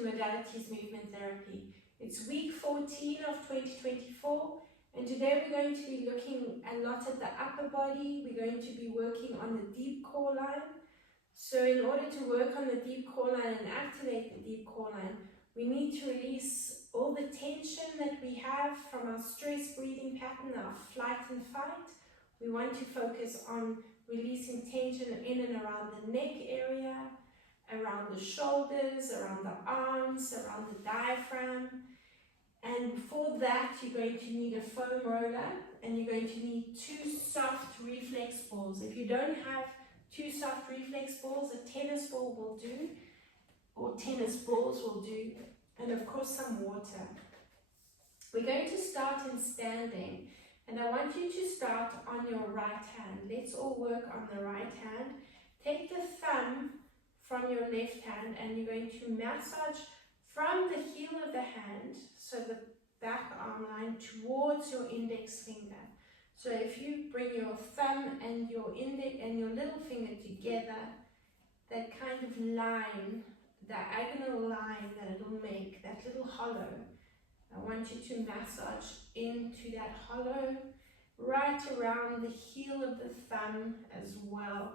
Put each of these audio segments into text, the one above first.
Modalities Movement Therapy. It's week 14 of 2024, and today we're going to be looking a lot at the upper body. We're going to be working on the deep core line. So in order to work on the deep core line and activate the deep core line, we need to release all the tension that we have from our stress breathing pattern, our flight and fight. We want to focus on releasing tension in and around the neck area, around the shoulders, around the arms, around the diaphragm. And for that, you're going to need a foam roller, and you're going to need 2 soft reflex balls. If you don't have 2 soft reflex balls, a tennis ball will do, or tennis balls will do, and of course some water. We're going to start in standing, and I want you to start on your right hand. Let's all work on the right hand. Take the thumb from your left hand, and you're going to massage from the heel of the hand, so the back arm line, towards your index finger. So if you bring your thumb and your index and your little finger together, that kind of line, diagonal line that it'll make, that little hollow, I want you to massage into that hollow, right around the heel of the thumb as well.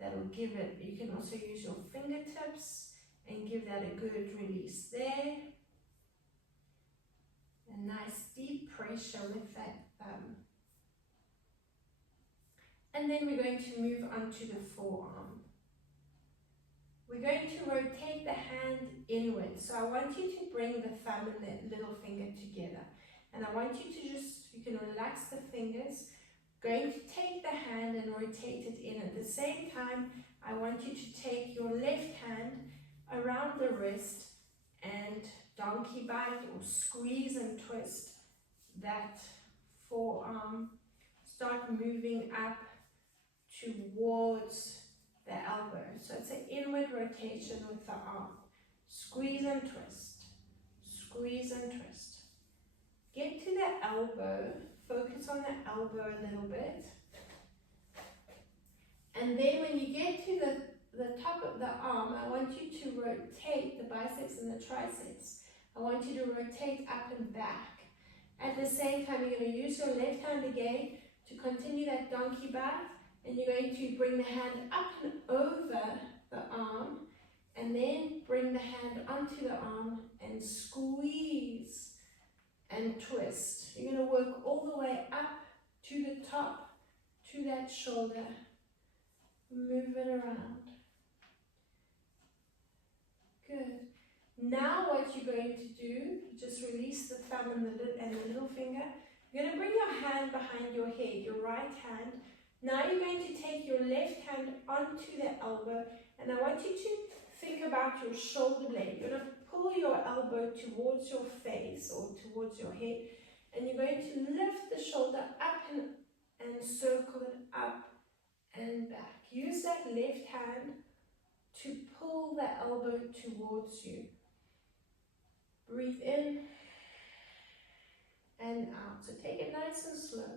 That'll give it, you can also use your fingertips and give that a good release there. A nice deep pressure with that thumb. And then we're going to move on to the forearm. We're going to rotate the hand inward. So I want you to bring the thumb and the little finger together. And I want you to just, you can relax the fingers. Going to take the hand and rotate it in. At the same time, I want you to take your left hand around the wrist and donkey bite or squeeze and twist that forearm. Start moving up towards the elbow. So it's an inward rotation with the arm. Squeeze and twist. Squeeze and twist. Get to the elbow. Focus on the elbow a little bit. And then when you get to the top of the arm, I want you to rotate the biceps and the triceps. I want you to rotate up and back. At the same time, you're going to use your left hand again to continue that donkey bite, and you're going to bring the hand up and over the arm, and then bring the hand onto the arm and squeeze and twist. You're going to work all the way up to the top, to that shoulder. Move it around. Good. Now what you're going to do, just release the thumb and the little finger. You're going to bring your hand behind your head, your right hand. Now you're going to take your left hand onto the elbow, and I want you to think about your shoulder blade. You're going to pull your elbow towards your face or towards your head, and you're going to lift the shoulder up and circle it up and back. Use that left hand to pull the elbow towards you. Breathe in and out. So take it nice and slow.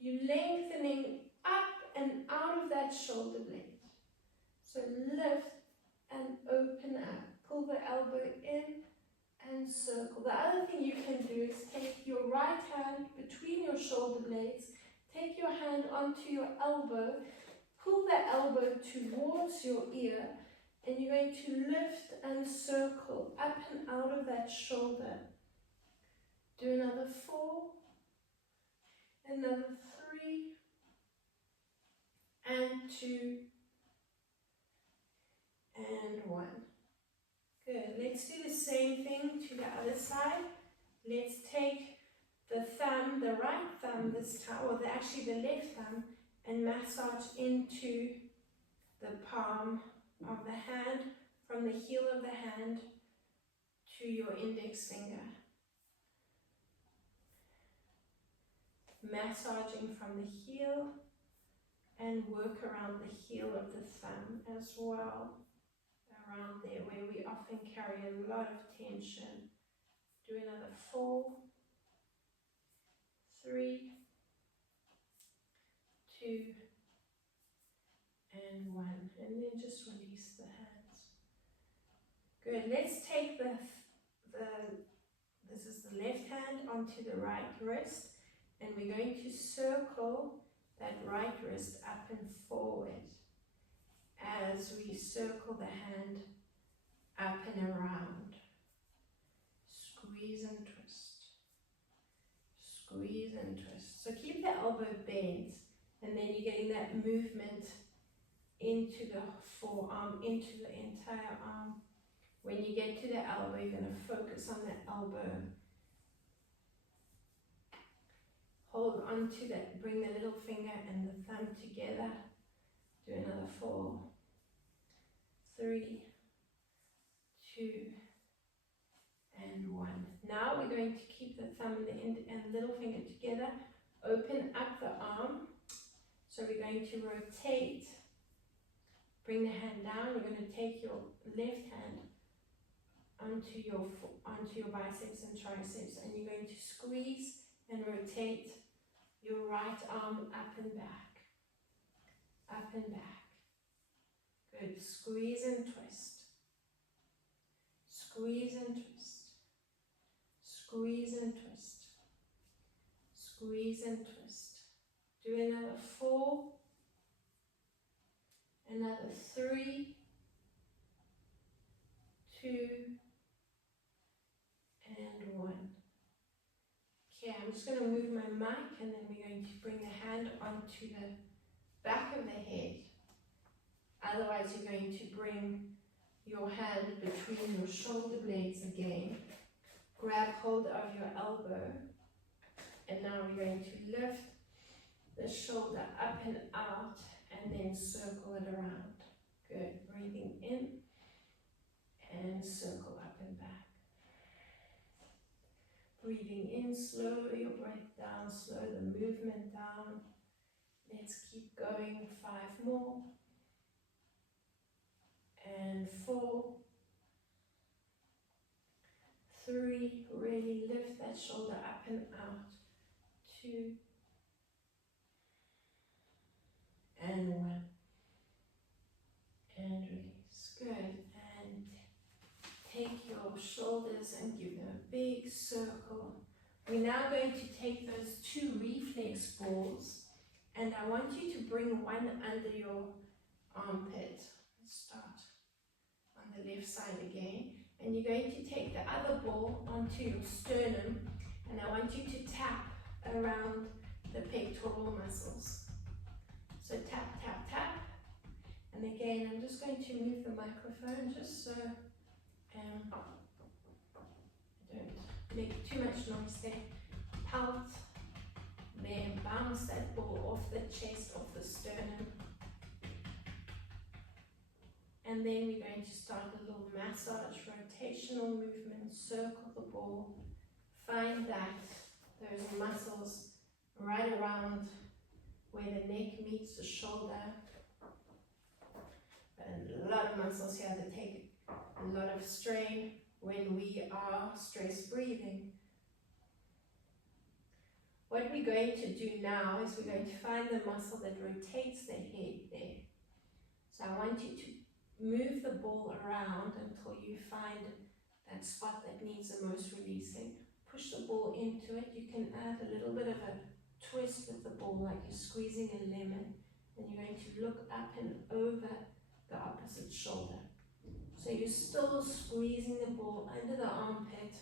You're lengthening up and out of that shoulder blade. So lift and open up. Pull the elbow in and circle. The other thing you can do is take your right hand between your shoulder blades, take your hand onto your elbow, pull the elbow towards your ear, and you're going to lift and circle up and out of that shoulder. Do another 4, another 3, and 2, and 1. Good. Let's do the same thing to the other side. Let's take the thumb, the right thumb this time, or actually the left thumb, and massage into the palm of the hand, from the heel of the hand to your index finger. Massaging from the heel, and work around the heel of the thumb as well. Around there where we often carry a lot of tension. Do another 4, 3, 2, and 1. And then just release the hands. Good. Let's take this is the left hand onto the right wrist, and we're going to circle that right wrist up and forward as we circle the hand up and around. Squeeze and twist. Squeeze and twist. So keep the elbow bent, and then you're getting that movement into the forearm, into the entire arm. When you get to the elbow, you're going to focus on the elbow. Hold on to that, bring the little finger and the thumb together. Do another 4, 3, 2, and 1. Now we're going to keep the thumb and the little finger together. Open up the arm. So we're going to rotate. Bring the hand down. You're going to take your left hand onto your biceps and triceps, and you're going to squeeze and rotate your right arm up and back. Up and back. Good. Squeeze and twist. Squeeze and twist. Squeeze and twist. Squeeze and twist. Do another 4. Another 3. 2. And 1. Okay, I'm just going to move my mic, and then we're going to bring the hand onto the back of the head. Otherwise, you're going to bring your hand between your shoulder blades again. Grab hold of your elbow, and now we're going to lift the shoulder up and out, and then circle it around. Good. Breathing in and circle up and back. Breathing in, slow your breath down, slow the movement down. Let's keep going. 5 more. And 4. 3. Really lift that shoulder up and out. 2. And 1. And release. Good. And take your shoulders and give them a big circle. We're now going to take those 2 reflex balls, and I want you to bring one under your armpit. Let's start on the left side again. And you're going to take the other ball onto your sternum, and I want you to tap around the pectoral muscles. So tap, tap, tap. And again, I'm just going to move the microphone just so I don't make too much noise there. Pelt, then bounce that ball off the chest, off the sternum. And then we're going to start a little massage, rotational movement, circle the ball. Find those muscles right around where the neck meets the shoulder. And a lot of muscles here that take a lot of strain when we are stress breathing. What we're going to do now is we're going to find the muscle that rotates the head there. So I want you to move the ball around until you find that spot that needs the most releasing. Push the ball into it. You can add a little bit of a twist with the ball, like you're squeezing a lemon, and you're going to look up and over the opposite shoulder. So you're still squeezing the ball under the armpit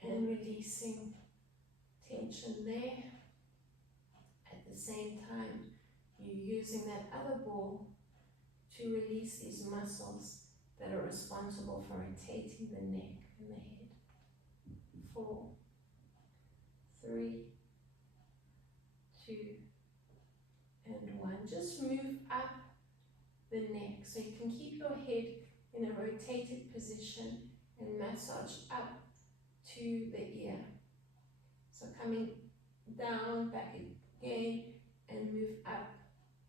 and releasing tension there. At the same time, you're using that other ball to release these muscles that are responsible for rotating the neck and the head. 4, 3, 2, and 1. Just move up the neck so you can keep your head in a rotated position and massage up to the ear. So coming down, back again, and move up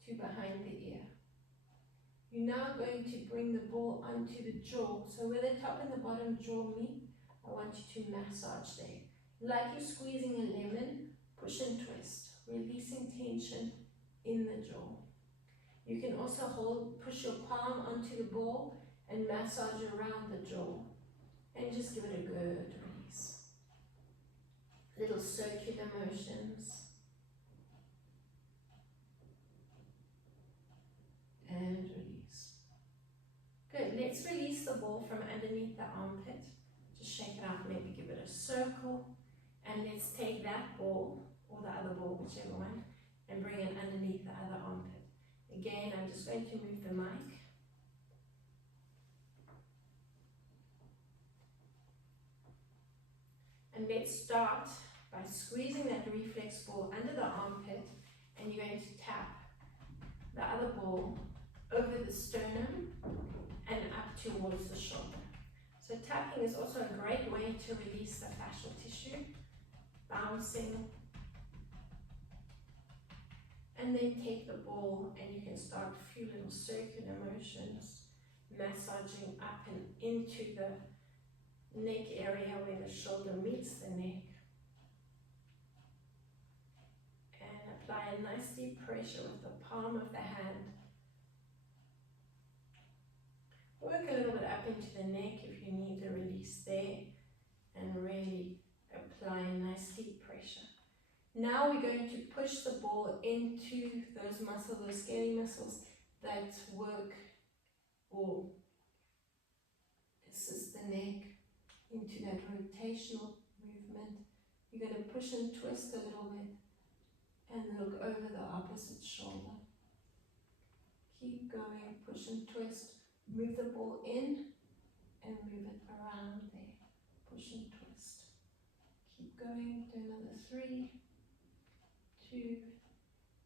to behind the ear. You're now going to bring the ball onto the jaw. So where the top and the bottom jaw meet, I want you to massage there. Like you're squeezing a lemon, push and twist, releasing tension in the jaw. You can also push your palm onto the ball and massage around the jaw. And just give it a good release. Little circular motions. And release. Good, let's release the ball from underneath the armpit. Just shake it out, maybe give it a circle. And let's take that ball, or the other ball, whichever one, and bring it underneath the other armpit. Again, I'm just going to move the mic. And let's start by squeezing that reflex ball under the armpit, and you're going to tap the other ball over the sternum and up towards the shoulder. So tapping is also a great way to release the fascial tissue, bouncing. And then take the ball and you can start a few little circular motions, massaging up and into the neck area where the shoulder meets the neck. And apply a nice deep pressure with the palm of the hand. Work a little bit up into the neck if you need a release there, and really apply a nice deep pressure. Now we're going to push the ball into those muscles, those scaly muscles that work or assist the neck into that rotational movement. You're going to push and twist a little bit and look over the opposite shoulder. Keep going, push and twist. Move the ball in and move it around there. Push and twist. Keep going, do another 3, 2,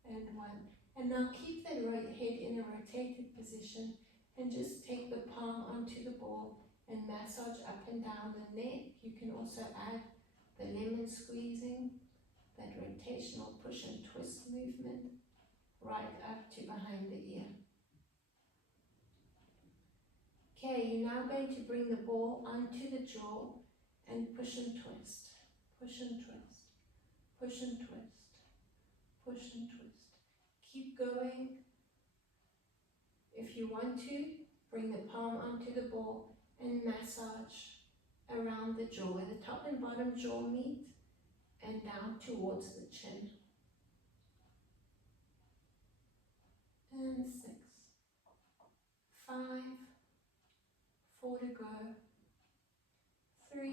and 1. And now keep that right head in a rotated position and just take the palm onto the ball and massage up and down the neck. You can also add the lemon squeezing, that rotational push and twist movement right up to behind the ear. Okay, you're now going to bring the ball onto the jaw and push and twist, push and twist, push and twist, push and twist. Keep going. If you want to, bring the palm onto the ball and massage around the jaw, where the top and bottom jaw meet, and down towards the chin. And 6, 5, 4 to go, 3,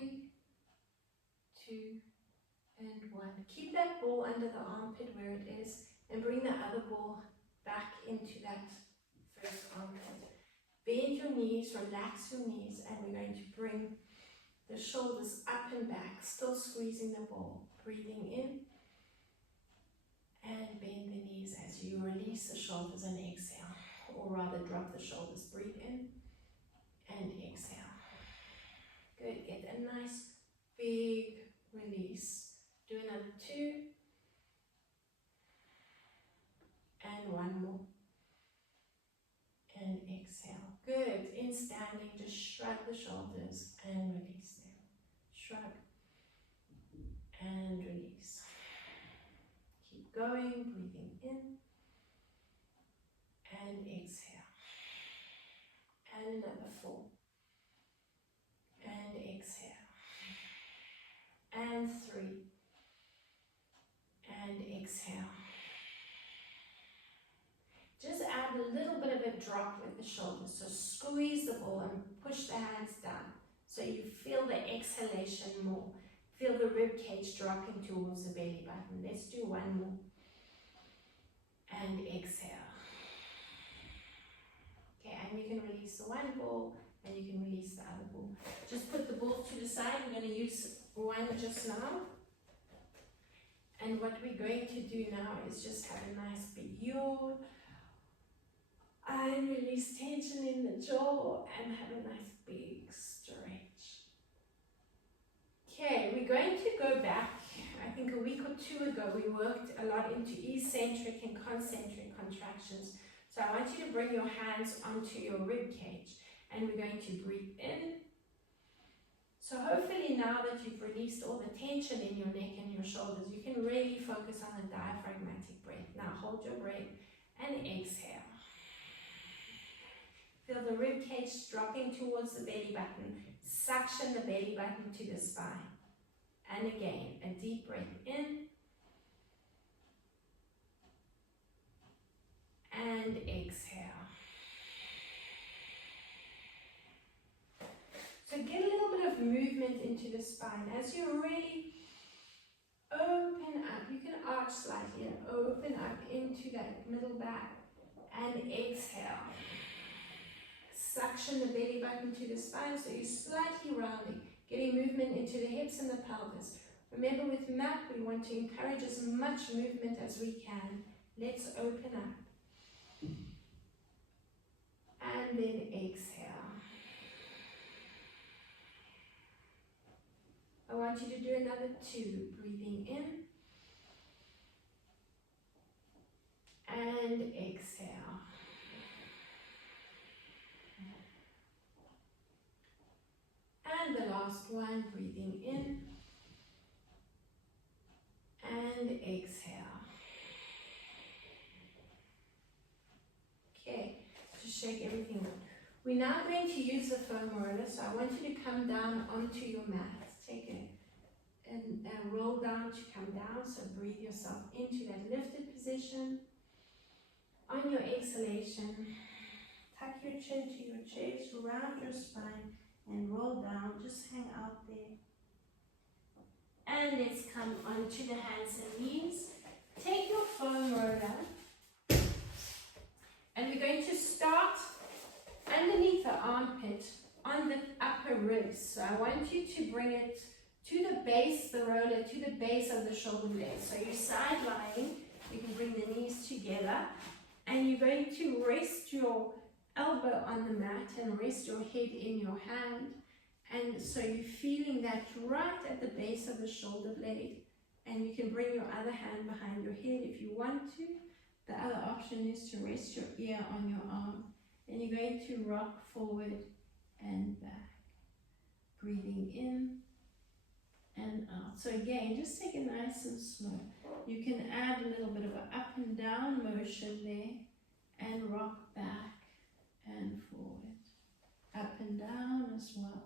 2, and 1. Keep that ball under the armpit where it is, and bring the other ball back into that first armpit. Bend your knees, relax your knees, and we're going to bring the shoulders up and back, still squeezing the ball. Breathing in, and bend the knees as you release the shoulders and exhale, or rather drop the shoulders. Breathe in and exhale. Good, get a nice big release. Do another 2, and 1 more. And exhale. Good. In standing, just shrug the shoulders and release them. Shrug and release. Keep going, breathing in and exhale. And another 4. And exhale. And 3. And exhale. Just add a little bit of a drop with the shoulders. So squeeze the ball and push the hands down so you feel the exhalation more. Feel the rib cage dropping towards the belly button. Let's do 1 more. And exhale. Okay, and you can release the one ball and you can release the other ball. Just put the ball to the side. We're going to use one just now. And what we're going to do now is just have a nice big yawn. And release tension in the jaw and have a nice big stretch. Okay, we're going to go back. I think a week or 2 ago we worked a lot into eccentric and concentric contractions. So I want you to bring your hands onto your rib cage and we're going to breathe in. So hopefully now that you've released all the tension in your neck and your shoulders, you can really focus on the diaphragmatic breath. Now hold your breath and exhale. Feel the rib cage dropping towards the belly button. Suction the belly button to the spine. And again, a deep breath in. And exhale. So get a little bit of movement into the spine. As you really open up, you can arch slightly and open up into that middle back. And exhale. Suction the belly button to the spine so you're slightly rounding, getting movement into the hips and the pelvis. Remember with MAP, we want to encourage as much movement as we can. Let's open up. And then exhale. I want you to do another 2. Breathing in. And exhale. And the last one, breathing in. And exhale. Okay, just shake everything out. We're now going to use the foam roller, so I want you to come down onto your mat. Take it and roll down to come down, so breathe yourself into that lifted position. On your exhalation, tuck your chin to your chest, round your spine, and roll down. Just hang out there. And let's come onto the hands and knees. Take your foam roller, and we're going to start underneath the armpit on the upper ribs. So I want you to bring it to the base, the roller to the base of the shoulder blade. So you're side lying, you can bring the knees together, and you're going to rest your elbow on the mat and rest your head in your hand. And so you're feeling that right at the base of the shoulder blade, and you can bring your other hand behind your head if you want to. The other option is to rest your ear on your arm, and you're going to rock forward and back, breathing in and out. So again, just take it nice and slow. You can add a little bit of an up and down motion there, and rock back and forward, up and down as well.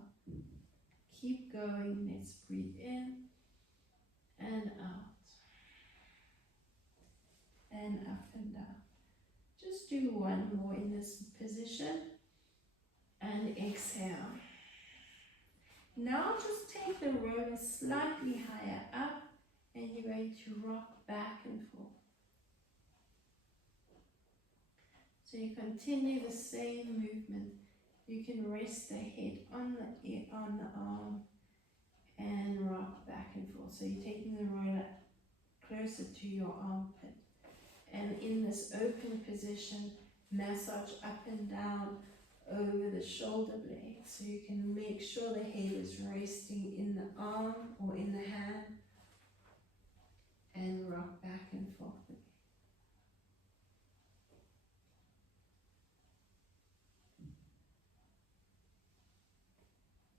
Keep going. Let's breathe in and out and up and down. Just do one more in this position and exhale. Now just take the roller slightly higher up, and you're going to rock back and forth. So you continue the same movement. You can rest the head on the arm and rock back and forth. So you're taking the roller closer to your armpit. And in this open position, massage up and down over the shoulder blade. So you can make sure the head is resting in the arm or in the hand, and rock back and forth again.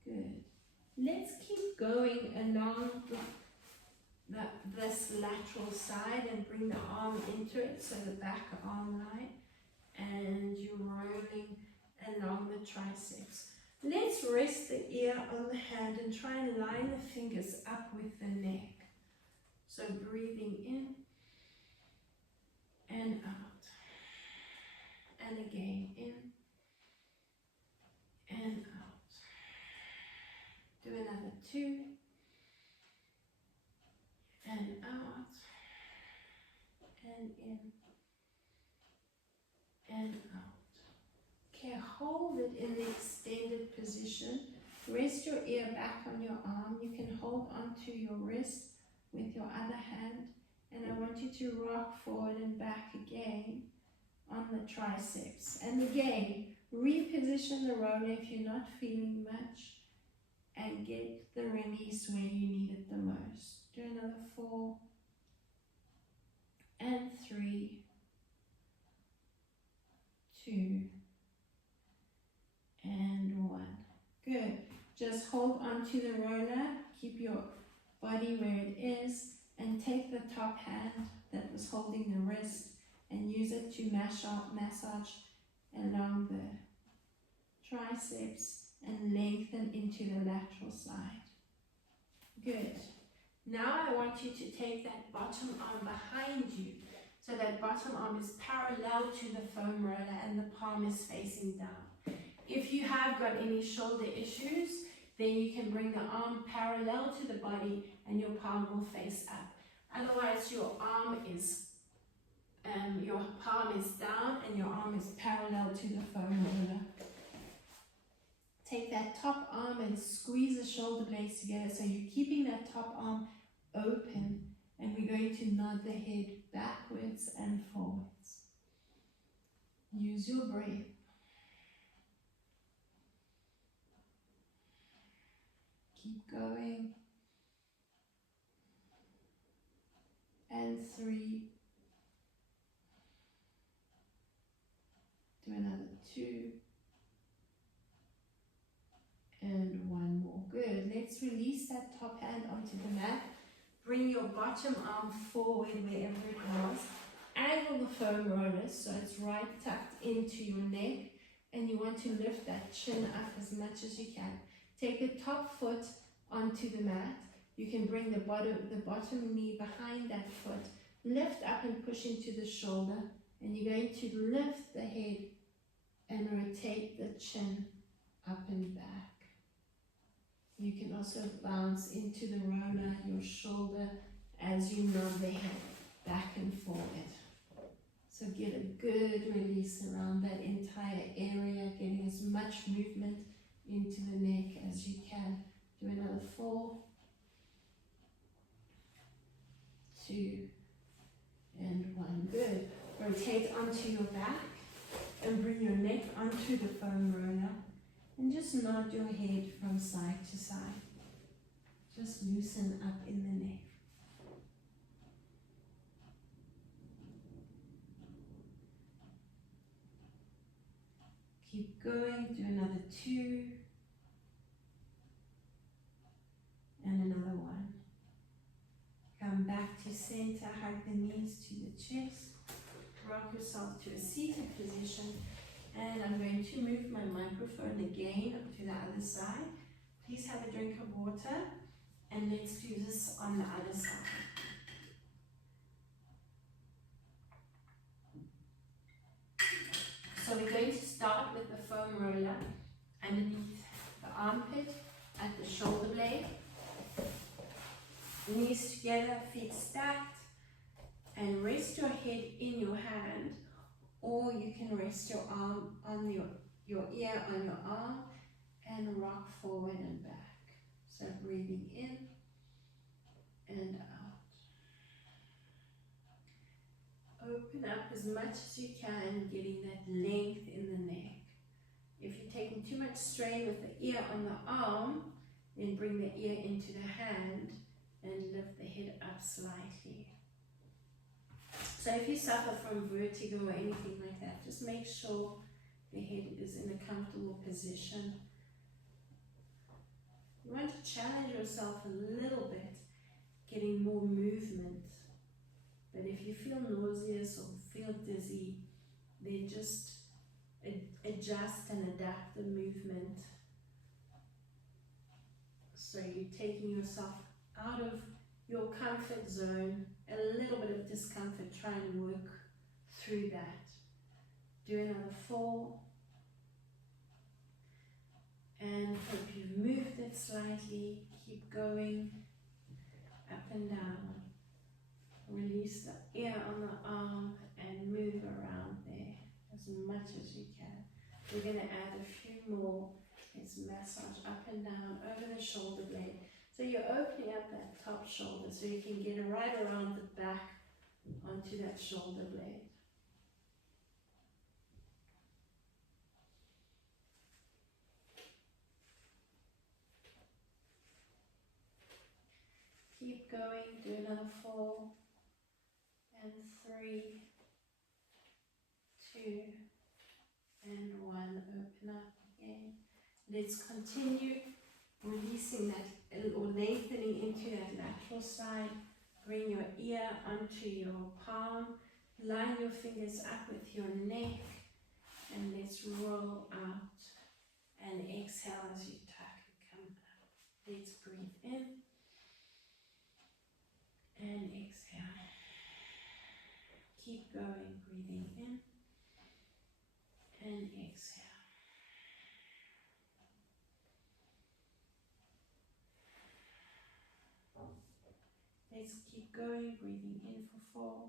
Good. Let's keep going along this lateral side and bring the arm into it, so the back arm line, and you're rolling along the triceps. Let's rest the ear on the hand and try and line the fingers up with the neck. So breathing in and out, and again in and out. Do another 2 and out and in and out. Okay, hold it in the extended position. Rest your ear back on your arm. You can hold onto your wrist with your other hand, and I want you to rock forward and back again on the triceps. And again, reposition the roller if you're not feeling much, and get the release where you need it the most. Do another 4 and 3, 2 and 1. Good. Just hold onto the roller, keep your body where it is, and take the top hand that was holding the wrist and use it to massage along triceps, and lengthen into the lateral side. Good. Now I want you to take that bottom arm behind you. So that bottom arm is parallel to the foam roller and the palm is facing down. If you have got any shoulder issues, then you can bring the arm parallel to the body and your palm will face up. Otherwise, your palm is down and your arm is parallel to the foam roller. Take that top arm and squeeze the shoulder blades together so you're keeping that top arm open, and we're going to nod the head backwards and forwards. Use your breath. Keep going. And 3. Do another 2. And 1 more. Good. Let's release that top hand onto the mat. Bring your bottom arm forward wherever it was. Angle the foam roller so it's right tucked into your neck. And you want to lift that chin up as much as you can. Take the top foot onto the mat. You can bring the bottom knee behind that foot. Lift up and push into the shoulder. And you're going to lift the head and rotate the chin up and back. You can also bounce into the roller, your shoulder, as you nod the head back and forward. So get a good release around that entire area, getting as much movement into the neck as you can. Do another 4, 2, and 1. Good. Rotate onto your back and bring your neck onto the foam roller. And just nod your head from side to side. Just loosen up in the neck. Keep going, do another 2. And another 1. Come back to center, hug the knees to the chest. Rock yourself to a seated position. And I'm going to move my microphone again to the other side. Please have a drink of water and let's do this on the other side. So we're going to start with the foam roller underneath the armpit at the shoulder blade. Knees together, feet stacked, and rest your head in your hand. Or you can rest your arm on your ear on your arm and rock forward and back. So breathing in and out. Open up as much as you can, getting that length in the neck. If you're taking too much strain with the ear on the arm, then bring the ear into the hand and lift the head up slightly. So if you suffer from vertigo or anything like that, just make sure the head is in a comfortable position. You want to challenge yourself a little bit, getting more movement. But if you feel nauseous or feel dizzy, then just adjust and adapt the movement. So you're taking yourself out of your comfort zone, a little bit of discomfort, trying to work through that. Do another 4. And hope you've moved it slightly. Keep going up and down. Release the ear on the arm and move around there as much as you can. We're going to add a few more. Let's massage up and down over the shoulder blade. So you're opening up that top shoulder so you can get it right around the back onto that shoulder blade. Keep going, do another 4 and 3, 2 and 1. Open up again. Let's continue releasing that or lengthening into that lateral side. Bring your ear onto your palm. Line your fingers up with your neck and let's roll out and exhale as you tuck and come up. Let's breathe in and exhale. Keep going, breathing in and exhale. Let's keep going, breathing in for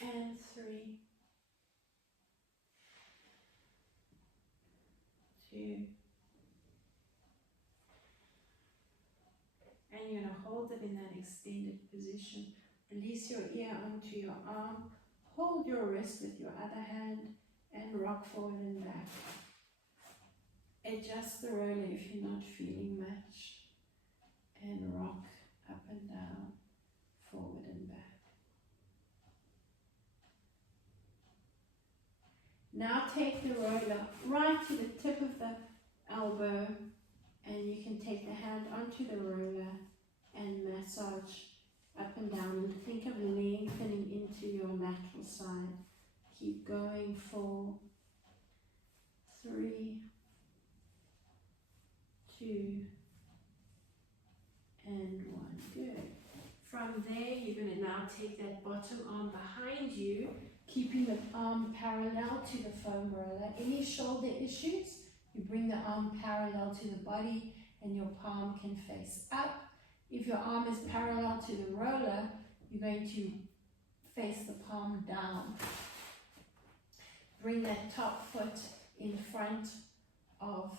4 and 3, 2, and you're going to hold it in that extended position. Release your ear onto your arm, hold your wrist with your other hand, and rock forward and back. Adjust the roller if you're not feeling much, and rock up and down, forward and back. Now take the roller right to the tip of the elbow, and you can take the hand onto the roller and massage up and down, and think of lengthening into your lateral side. Keep going, 4, 3, 2, and 1. Good. From there, you're going to now take that bottom arm behind you, keeping the arm parallel to the foam roller. Any shoulder issues, you bring the arm parallel to the body and your palm can face up. If your arm is parallel to the roller, you're going to face the palm down. Bring that top foot in front of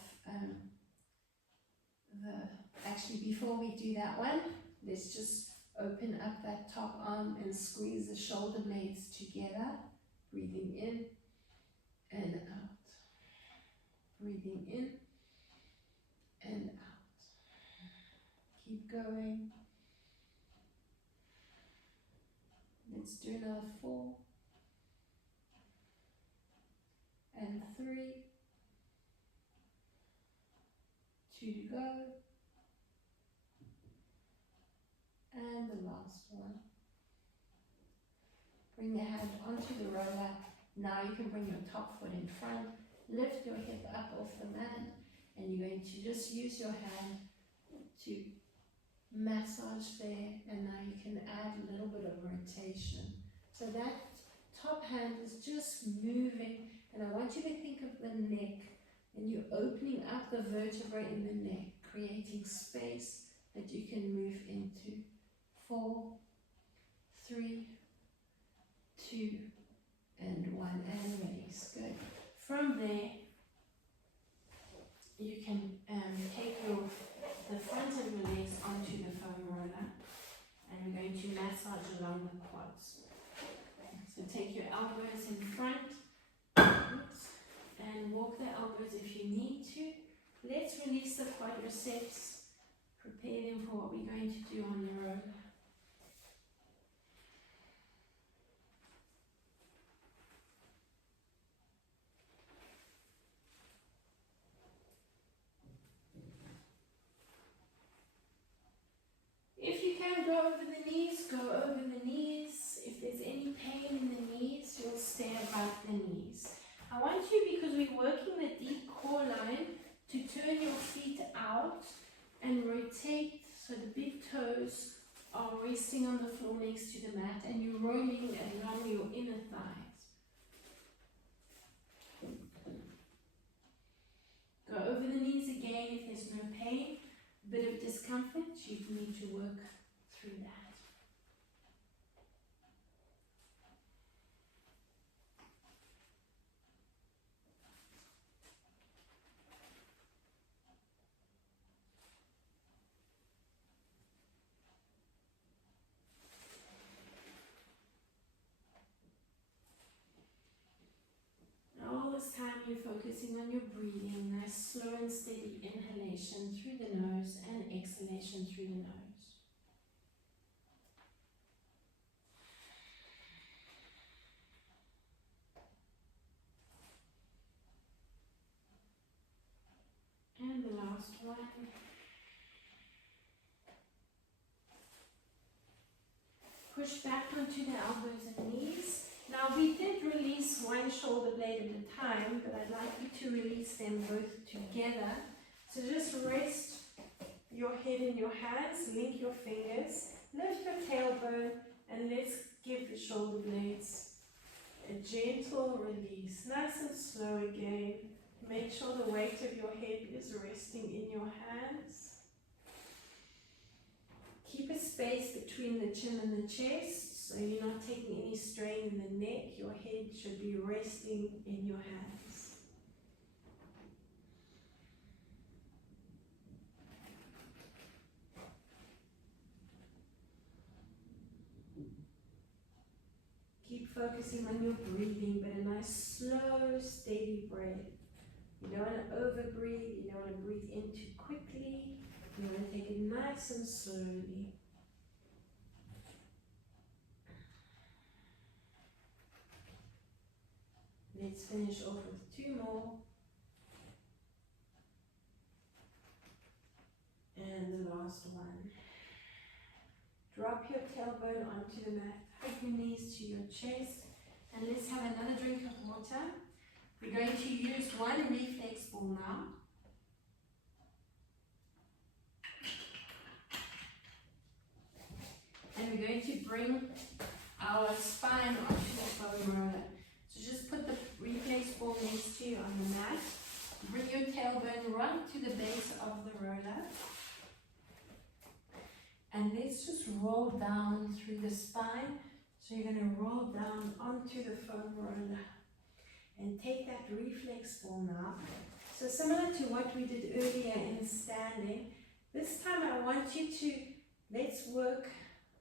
actually before we do that one, let's just open up that top arm and squeeze the shoulder blades together. Breathing in and out. Breathing in and out. Keep going. Let's do another 4 and 3. 2 to go. And the last one. Bring the hand onto the roller. Now you can bring your top foot in front. Lift your hip up off the mat. And you're going to just use your hand to massage there. And now you can add a little bit of rotation. So that top hand is just moving. And I want you to think of the neck. And you're opening up the vertebrae in the neck, creating space that you can move into. 4, 3, 2, and 1, and release. Good. From there, you can take the front of your legs onto the foam roller, and we're going to massage along the quads. So take your elbows in front. And walk the elbows if you need to. Let's release the quadriceps. Prepare them for what we're going to do on the roller. If you can go over the knees, go over the knees. If there's any pain in the knees, you'll stay above the knees. I want you, because we're working the deep core line, to turn your feet out and rotate so the big toes are resting on the floor next to the mat, and you're rolling along your inner thighs. Go over the knees again if there's no pain. A bit of discomfort, you need to work through that. This time you're focusing on your breathing, nice slow and steady inhalation through the nose and exhalation through the nose. And the last one. Push back onto the elbows and knees. Now we did release release one shoulder blade at a time, but I'd like you to release them both together. So just rest your head in your hands, link your fingers, lift your tailbone, and let's give the shoulder blades a gentle release, nice and slow again. Make sure the weight of your head is resting in your hands. Keep a space between the chin and the chest, so you're not taking any strain in the neck. Your head should be resting in your hands. Keep focusing on your breathing, but a nice, slow, steady breath. You don't want to over-breathe, you don't want to breathe in too quickly. You want to take it nice and slowly. Let's finish off with 2 more. And the last one. Drop your tailbone onto the mat, hug your knees to your chest, and let's have another drink of water. We're going to use one reflex ball now. And we're going to bring our spine onto the foam roller. So just put the reflex ball next to you on the mat. Bring your tailbone right to the base of the roller. And let's just roll down through the spine. So you're going to roll down onto the foam roller. And take that reflex ball now. So similar to what we did earlier in standing, this time I want you to, let's work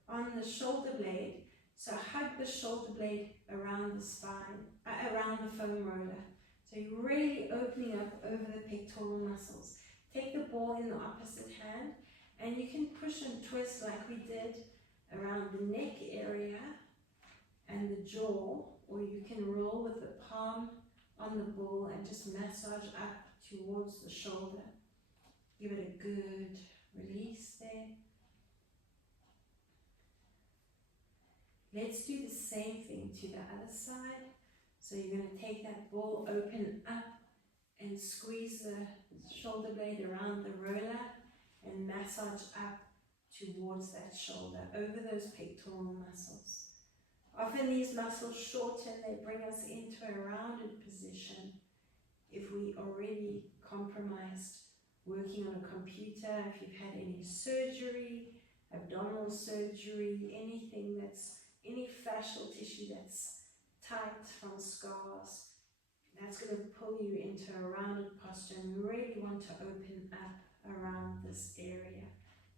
on the shoulder blade. So hug the shoulder blade around the spine, around the foam roller. So you're really opening up over the pectoral muscles. Take the ball in the opposite hand, and you can push and twist like we did around the neck area and the jaw, or you can roll with the palm on the ball and just massage up towards the shoulder. Give it a good release there. Let's do the same thing to the other side. So you're going to take that ball, open up, and squeeze the shoulder blade around the roller and massage up towards that shoulder, over those pectoral muscles. Often these muscles shorten, they bring us into a rounded position. If we already compromised working on a computer, if you've had any surgery, abdominal surgery, anything that's, any fascial tissue that's tight from scars, that's going to pull you into a rounded posture, and we really want to open up around this area.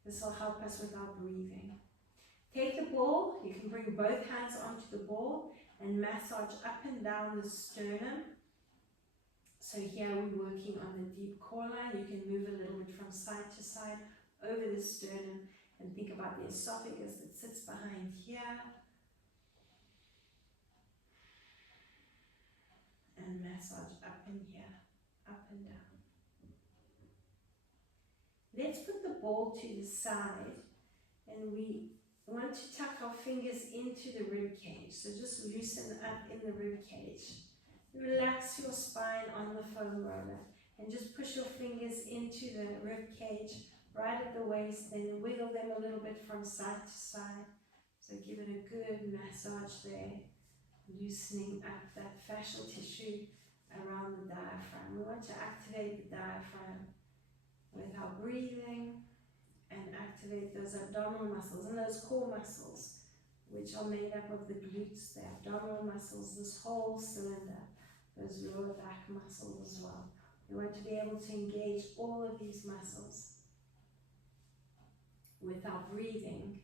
This will help us with our breathing. Take the ball, you can bring both hands onto the ball and massage up and down the sternum. So here we're working on the deep core line. You can move a little bit from side to side over the sternum and think about the esophagus that sits behind here. And massage up in here, up and down. Let's put the ball to the side, and we want to tuck our fingers into the rib cage. So just loosen up in the rib cage. Relax your spine on the foam roller and just push your fingers into the rib cage right at the waist, then wiggle them a little bit from side to side. So give it a good massage there, loosening up that fascial tissue around the diaphragm. We want to activate the diaphragm with our breathing and activate those abdominal muscles and those core muscles, which are made up of the glutes, the abdominal muscles, this whole cylinder, those lower back muscles as well. We want to be able to engage all of these muscles with our breathing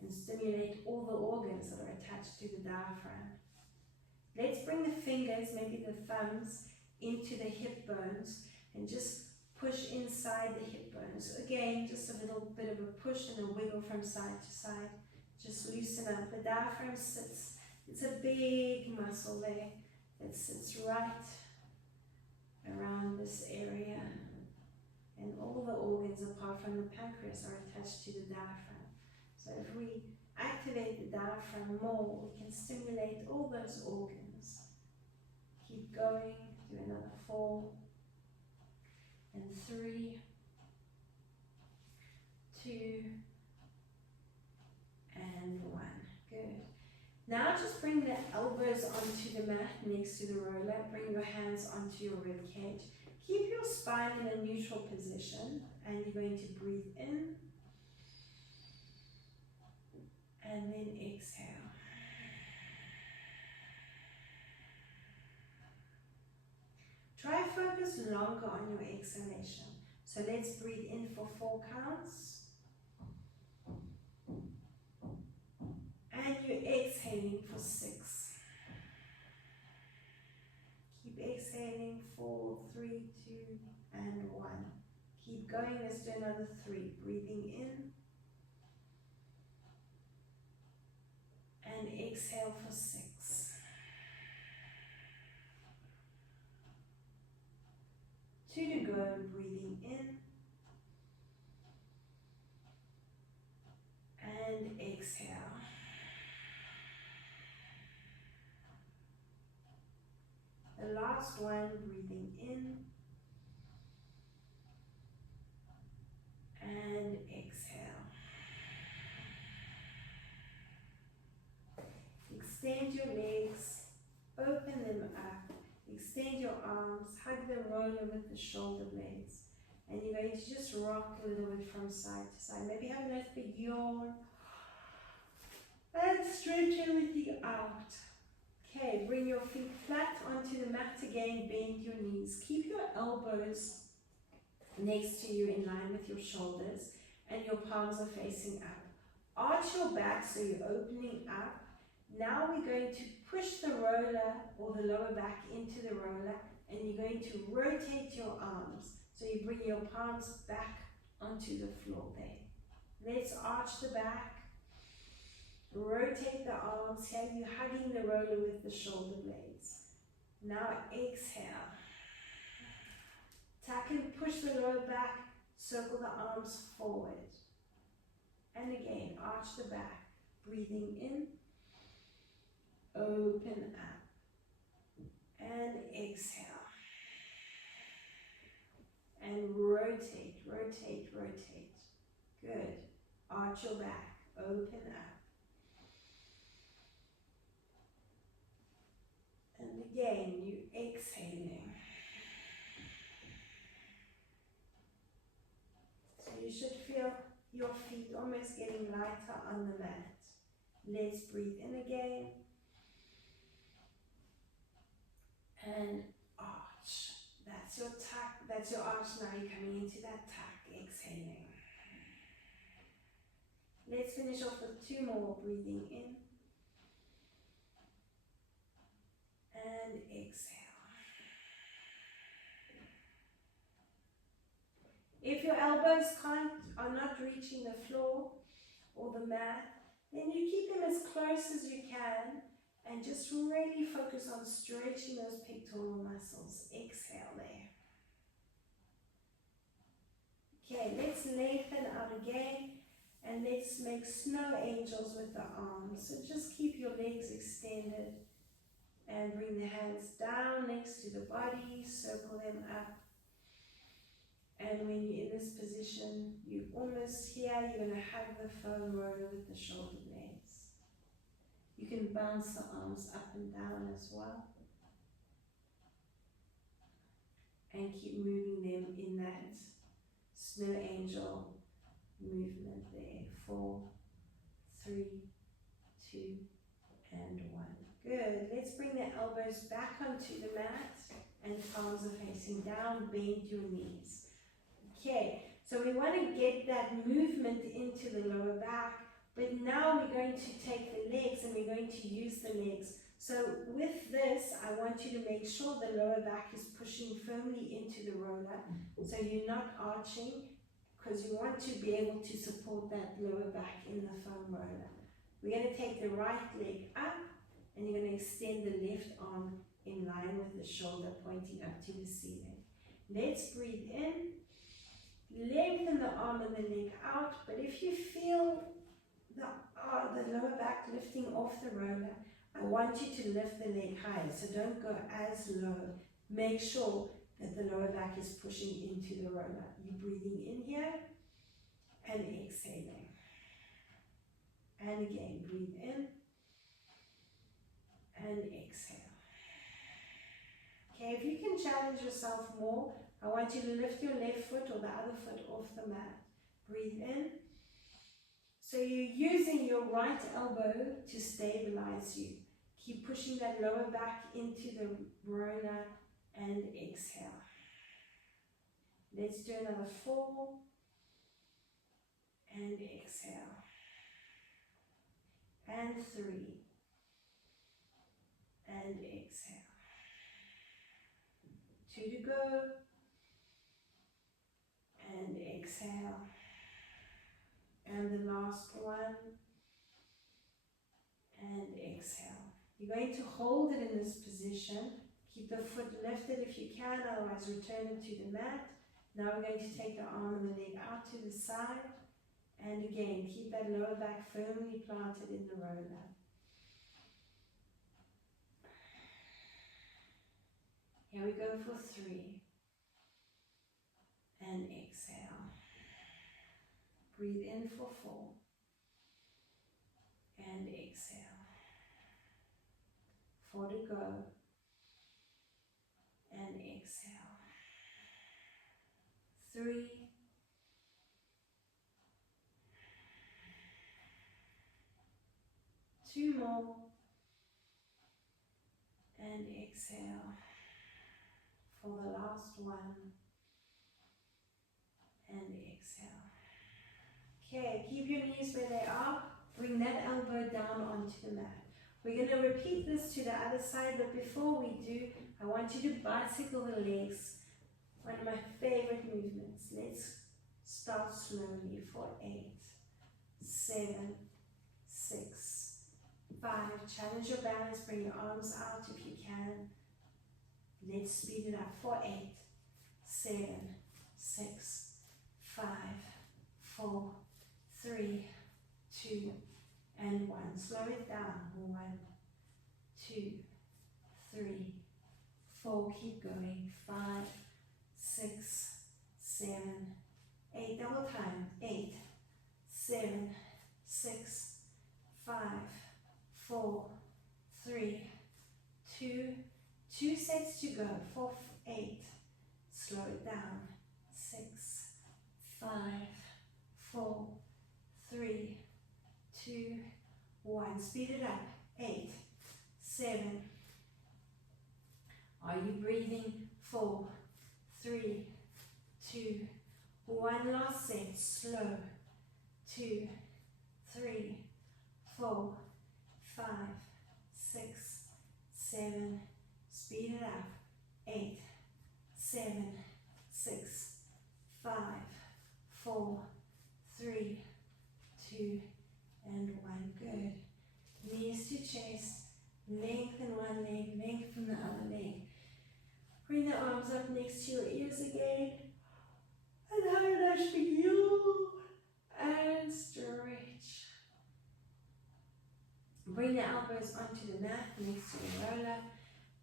and stimulate all the organs that are attached to the diaphragm. Let's bring the fingers, maybe the thumbs, into the hip bones and just push inside the hip bones. Again, just a little bit of a push and a wiggle from side to side. Just loosen up. The diaphragm sits, it's a big muscle there that sits right around this area. And all the organs apart from the pancreas are attached to the diaphragm. So if we activate the diaphragm more, we can stimulate all those organs Keep going. Do another 4 and 3, 2 and 1. Good. Now just bring the elbows onto the mat next to the roller. Bring your hands onto your rib cage. Keep your spine in a neutral position, and you're going to breathe in and then exhale. Try to focus longer on your exhalation. So let's breathe in for 4 counts. And you're exhaling for 6. Keep exhaling. 4, 3, 2, and 1. Keep going. Let's do another 3. Breathing in. And exhale for 6. 2 to go. Breathing in. And exhale. The last one, breathing in and exhale. Extend your legs, open them up, extend your arms, hug the roller with the shoulder blades. And you're going to just rock a little bit from side to side. Maybe have a nice big yawn and stretch everything out. Okay, bring your feet flat onto the mat again, bend your knees. Keep your elbows next to you in line with your shoulders, and your palms are facing up. Arch your back so you're opening up. Now we're going to push the roller or the lower back into the roller, and you're going to rotate your arms. So you bring your palms back onto the floor there. Let's arch the back. Rotate the arms. Here you're hugging the roller with the shoulder blades. Now exhale. Tuck and push the lower back. Circle the arms forward. And again, arch the back. Breathing in. Open up. And exhale. And rotate, rotate, rotate. Good. Arch your back. Open up. And again, you exhaling. So you should feel your feet almost getting lighter on the mat. Let's breathe in again. And arch. That's your tuck. That's your arch. Now you're coming into that tuck. Exhaling. Let's finish off with 2 more. Breathing in. And exhale. If your elbows are not reaching the floor or the mat, then you keep them as close as you can and just really focus on stretching those pectoral muscles. Exhale there. Okay, let's lengthen out again and let's make snow angels with the arms. So just keep your legs extended. And bring the hands down next to the body, circle them up. And when you're in this position, you're almost here, you're going to hug the foam roller with the shoulder blades. You can bounce the arms up and down as well. And keep moving them in that snow angel movement there. 4, 3, 2, and 1. Good. Let's bring the elbows back onto the mat and palms are facing down. Bend your knees. Okay, so we want to get that movement into the lower back, but now we're going to take the legs and we're going to use the legs. So with this, I want you to make sure the lower back is pushing firmly into the roller, so you're not arching, because you want to be able to support that lower back in the foam roller. We're going to take the right leg up, and you're going to extend the left arm in line with the shoulder pointing up to the ceiling. Let's breathe in. Lengthen the arm and the leg out. But if you feel the lower back lifting off the roller, I want want you to lift the leg higher, so don't go as low. Make sure that the lower back is pushing into the roller. You're breathing in here and exhaling. And again, breathe in and exhale. Okay, if you can challenge yourself more, I want you to lift your left foot or the other foot off the mat. Breathe in. So you're using your right elbow to stabilize you. Keep pushing that lower back into the roller and exhale. Let's do another 4 and exhale. And 3 and exhale. 2 to go and exhale. And the last one and exhale. You're going to hold it in this position. Keep the foot lifted if you can, otherwise return it to the mat. Now we're going to take the arm and the leg out to the side. And again, keep that lower back firmly planted in the roller. Here we go for 3. And exhale. Breathe in for 4. And exhale. 4 to go. And exhale. 3. Two more. And exhale. For the last one. And exhale. Okay, keep your knees where they are. Bring that elbow down onto the mat. We're going to repeat this to the other side, but before we do, I want you to bicycle the legs. One of my favorite movements. Let's start slowly for 8, 7, 6, 5. Challenge your balance. Bring your arms out if you can. Let's speed it up for 8, 7, 6, 5, 4, 3, 2, and 1. Slow it down. 1, 2, 3, 4. Keep going. 5, 6, 7, 8. Double time. 8, 7, 6, 5, 4, 3, 2. 2 sets to go. 4, 8. Slow it down. 6, 5, 4, 3, 2, 1. Speed it up. 8, 7. Are you breathing? 4, 3, 2, 1. Last set. Slow. 2, 3, 4, 5, 6, 7. Speed it up. 8, 7, 6, 5, 4, 3, 2, and 1. Good. Knees to chest. Lengthen one leg, lengthen the other leg. Bring the arms up next to your ears again. And have a nice big yawn. And stretch. Bring the elbows onto the mat next to the roller.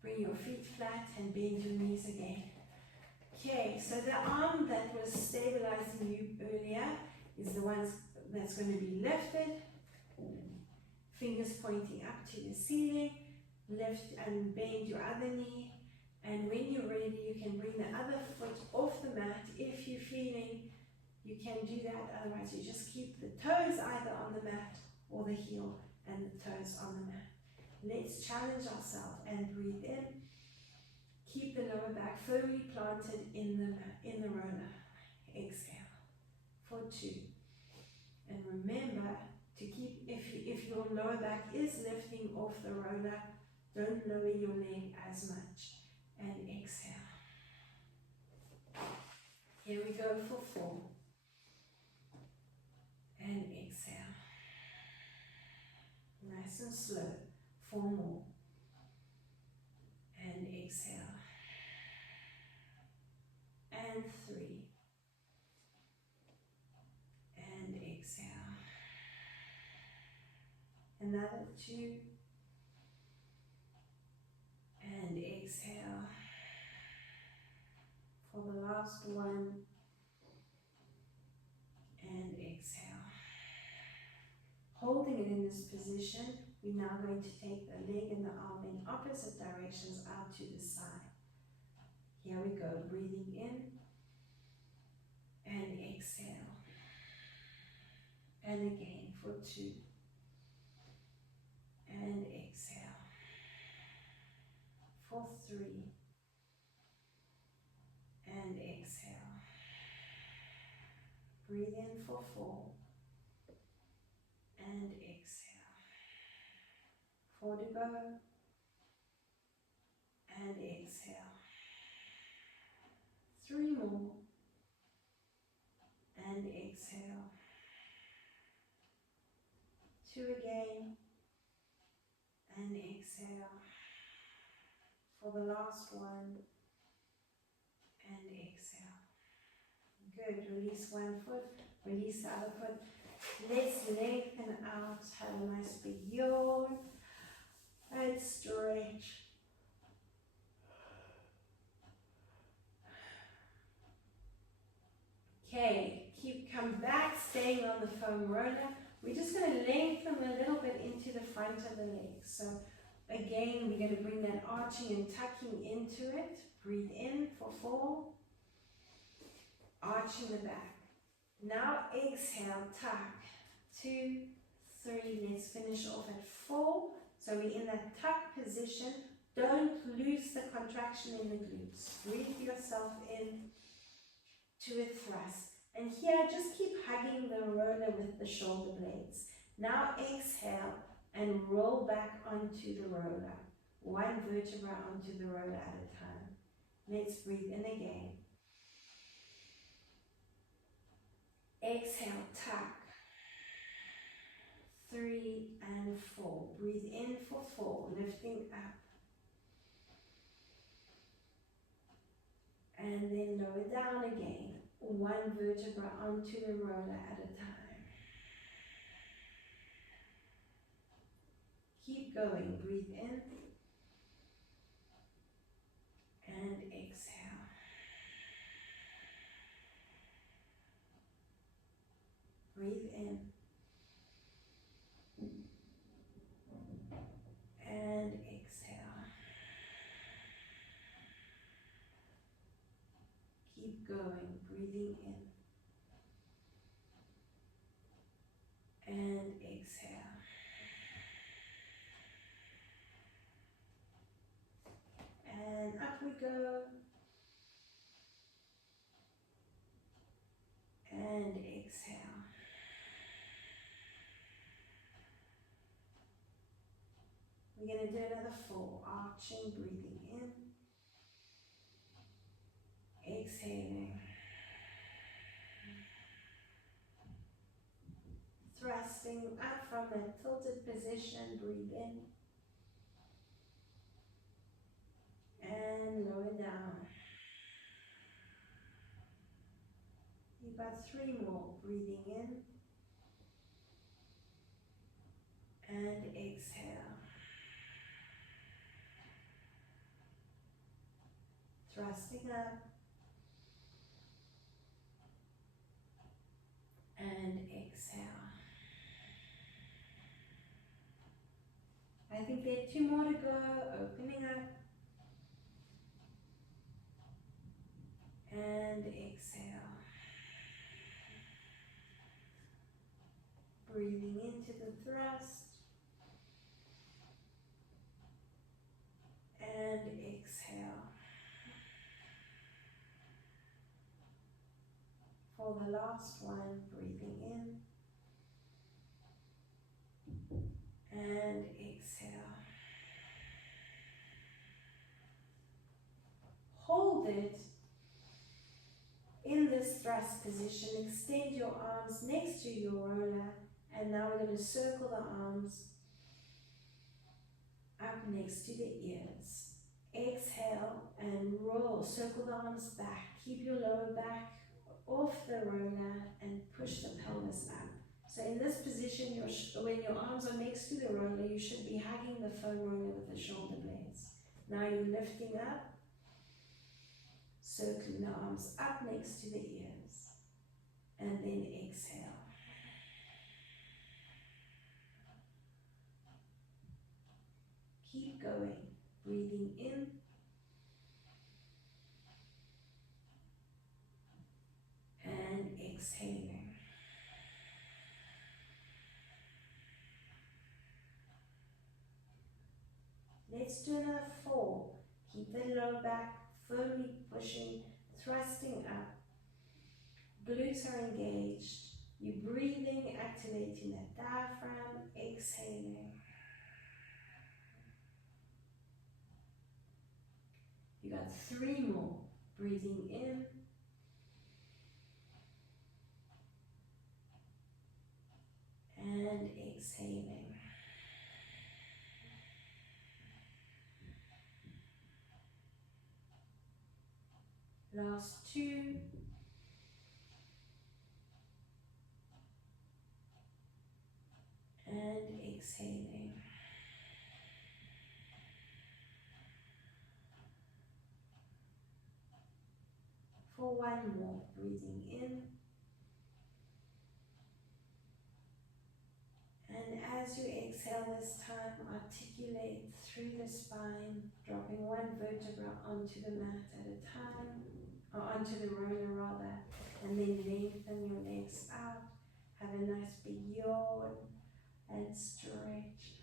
Bring your feet flat and bend your knees again. Okay, so the arm that was stabilizing you earlier is the one that's going to be lifted. Fingers pointing up to the ceiling. Lift and bend your other knee. And when you're ready, you can bring the other foot off the mat. If you're feeling, you can do that. Otherwise, you just keep the toes either on the mat or the heel and the toes on the mat. Let's challenge ourselves and breathe in. Keep the lower back firmly planted in the roller. Exhale for 2. And remember to keep, if your lower back is lifting off the roller, don't lower your leg as much. And exhale. Here we go for 4. And exhale. Nice and slow. 4 more. And exhale. And 3. And exhale. Another 2. last one. And exhale. Holding it in this position, we're now going to take the leg and the arm in opposite directions out to the side. Here we go, breathing in and exhale. And again for 2. And exhale. For 3. And exhale. Breathe in for 4. And exhale. 4 to go. And exhale. 3 more. And exhale. 2 again. And exhale. For the last one. And exhale. Good. Release one foot. Release the other foot. Let's lengthen out. Have a nice big yawn. And stretch. Okay, come back, staying on the foam roller. We're just going to lengthen a little bit into the front of the legs. So again, we're going to bring that arching and tucking into it. Breathe in for 4. Arching the back. Now exhale, tuck. 2, 3, let's finish off at 4. So we're in that tuck position. Don't lose the contraction in the glutes. Breathe yourself in to a thrust. And here, just keep hugging the roller with the shoulder blades. Now exhale and roll back onto the roller. 1 vertebra onto the roller at a time. Let's breathe in again. Exhale, tuck. 3 and 4. Breathe in for 4, lifting up. And then lower down again. 1 vertebra onto the roller at a time. Keep going. Breathe in. And exhale. Breathe in. And exhale. Keep going, breathing in. And exhale. And up we go. And exhale. We're going to do another 4. Arching, breathing in. Exhaling. Thrusting up from that tilted position. Breathe in. And lower down. You've got 3 more. Breathing in. And exhale. Thrusting up. And exhale. I think there are 2 more to go. Opening up. And exhale. Breathing into the thrust. And exhale. For the last one, breathing in. And exhale. Hold it in this thrust position. Extend your arms next to your roller. And now we're going to circle the arms up next to the ears. Exhale and roll. Circle the arms back. Keep your lower back off the roller and push the pelvis up. So in this position, when your arms are next to the roller, you should be hugging the foam roller with the shoulder blades. Now you're lifting up, circling the arms up next to the ears, and then exhale. Keep going, breathing in and exhaling. Let's do another 4. Keep the lower back firmly pushing, thrusting up. Glutes are engaged. You're breathing, activating that diaphragm, exhaling. You got 3 more. Breathing in and exhaling. Last 2. And exhaling. For 1 more, breathing in. And as you exhale this time, articulate through the spine, dropping 1 vertebra onto the mat at a time, or onto the roller rather, and then lengthen your legs out. Have a nice big yawn and stretch.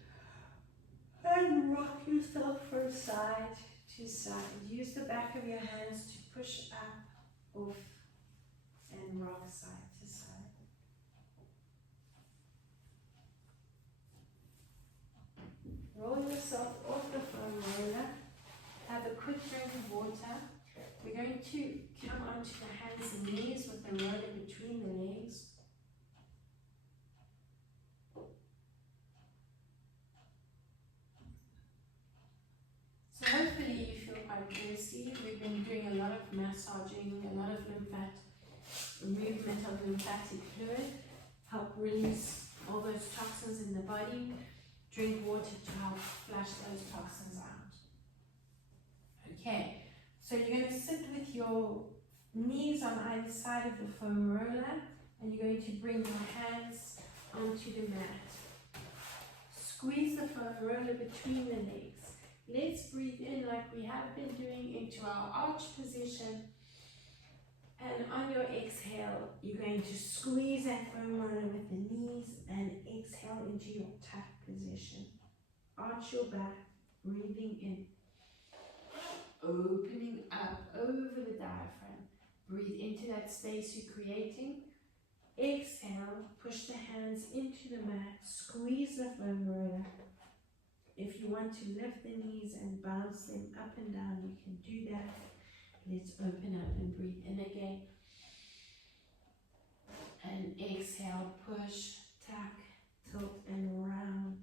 And rock yourself from side to side. Use the back of your hands to push up, off, and rock side to side. Roll yourself off the foam roller. Have a quick drink of water. We're going to come onto the hands and knees with the roller between the legs. So hopefully you feel quite thirsty. We've been doing a lot of massaging, a lot of movement of lymphatic fluid, help release all those toxins in the body. Drink water to help flush those toxins out. Okay, so you're going to sit with your knees on either side of the foam roller, and you're going to bring your hands onto the mat. Squeeze the foam roller between the legs. Let's breathe in like we have been doing into our arch position. And on your exhale, you're going to squeeze that foam roller with the knees and exhale into your tuck position. Arch your back, breathing in. Opening up over the diaphragm. Breathe into that space you're creating. Exhale, push the hands into the mat, squeeze the foam roller. If you want to lift the knees and bounce them up and down, you can do that. Let's open up and breathe in again. And exhale, push, tuck, tilt, and round.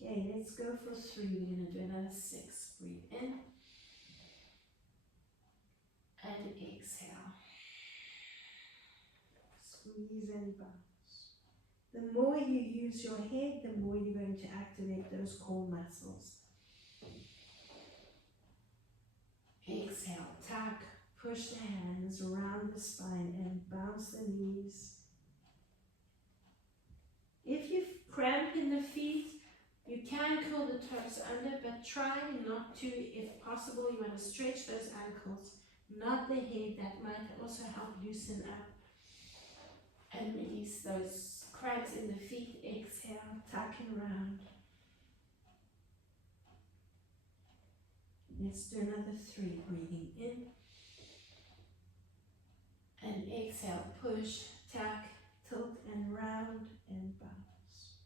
Okay, let's go for 3. We're going to do another 6. Breathe in. And exhale. Squeeze and bounce. The more you use your head, the more you're going to activate those core muscles. Exhale, tuck, push the hands around the spine and bounce the knees. If you cramp in the feet, you can curl the toes under, but try not to. If possible, you want to stretch those ankles, not the head. That might also help loosen up and release those cramps in the feet. Exhale, tuck and round. Let's do another 3. Breathing in. And exhale, push, tuck, tilt and round and bounce.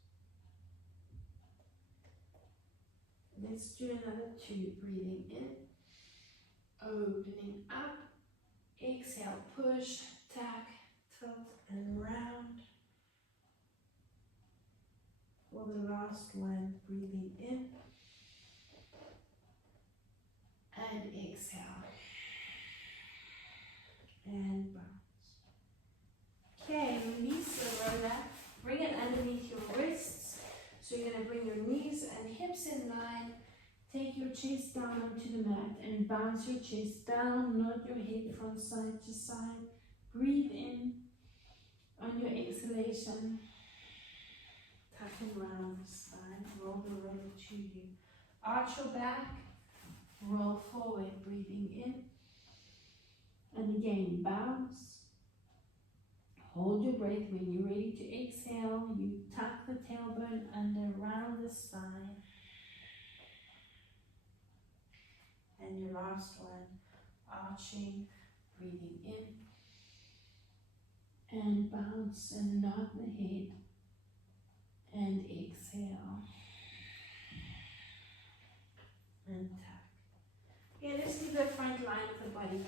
Let's do another 2. Breathing in. Opening up. Exhale, push, tuck, tilt and round. For the last one, breathing in. And exhale. And bounce. Okay, release the roller. Bring it underneath your wrists. So you're going to bring your knees and hips in line. Take your chest down onto the mat and bounce your chest down, nod your head from side to side. Breathe in. On your exhalation, tuck and round the spine, roll the roller to you. Arch your back, roll forward, breathing in. And again, bounce. Hold your breath. When you're ready to exhale, you tuck the tailbone under, round the spine. And your last one, arching, breathing in. And bounce and nod the head. And exhale. And tuck. Okay, let's do the front line of the body.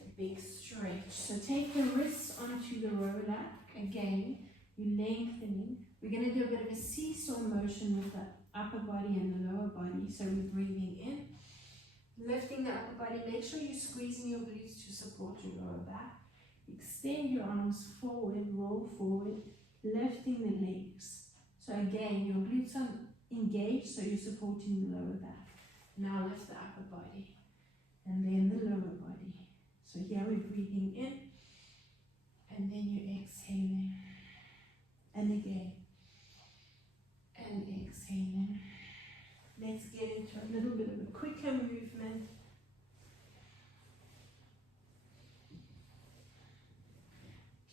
A big stretch. So take the wrists onto the roller. Again, you're lengthening. We're going to do a bit of a seesaw motion with the upper body and the lower body. So we're breathing in. Lifting the upper body. Make sure you're squeezing your glutes to support your lower back. Extend your arms forward, roll forward, lifting the legs. So again, your glutes are engaged, so you're supporting the lower back. Now lift the upper body and then the lower body. So here we're breathing in and then you're exhaling. And again. And exhaling. Let's get into a little bit of a quicker movement.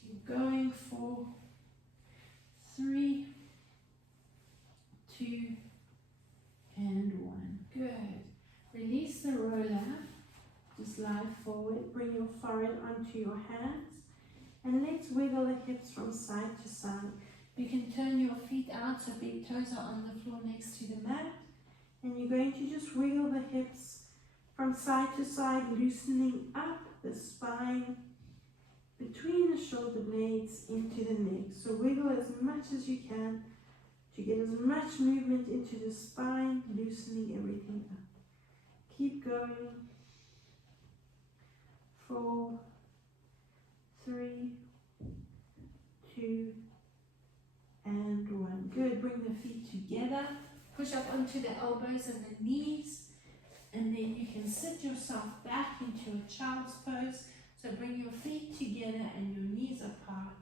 Keep going for 3, 2, and 1. Good. Release the roller. Just lie forward. Bring your forehead onto your hands. And let's wiggle the hips from side to side. You can turn your feet out so big toes are on the floor next to the mat. And you're going to just wiggle the hips from side to side, loosening up the spine between the shoulder blades into the neck. So wiggle as much as you can to get as much movement into the spine, loosening everything up. Keep going. 4, 3, 2, and 1. Good. Bring the feet together. Push up onto the elbows and the knees. And then you can sit yourself back into a child's pose. So bring your feet together and your knees apart.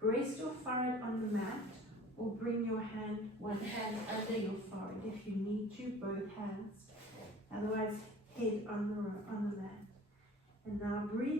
Rest your forehead on the mat or bring your hand, one hand under your forehead if you need to, both hands. Otherwise, head on the mat. And now breathe.